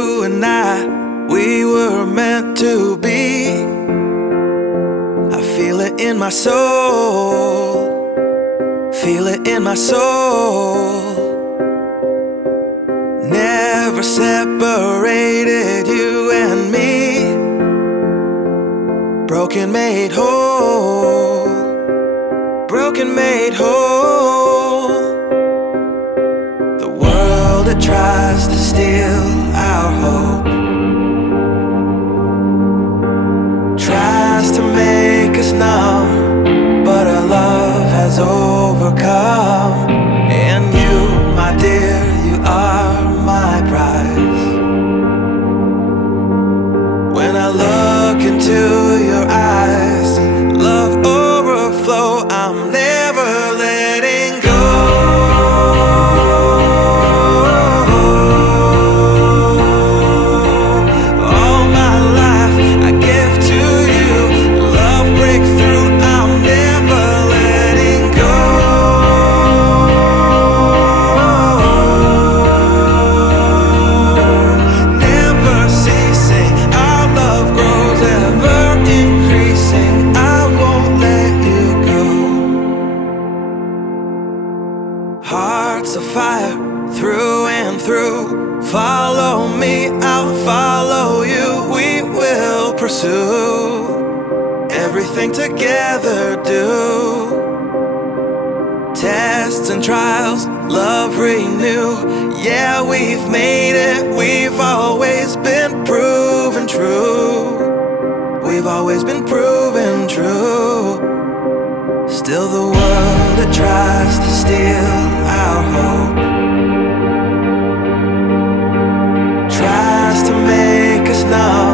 You and I, we were meant to be. I feel it in my soul, feel it in my soul. Never separated, you and me. Broken made whole, broken made whole. The world that tries to steal our hope tries to make us numb, but our love has overcome. And you, my dear, you are my prize. When I look into your eyes, love overflow, I'm never letting go. All my life I give to you, love breakthrough, I'm never letting go. Never ceasing, our love grows ever increasing, I won't let you go. Hearts of fire through and through, follow me, I'll follow you. We will pursue everything together, do tests and trials, love renew. Yeah, we've made it, we've always been proven true. We've always been proven true. Still the world that tries to steal our hope tries to make us numb,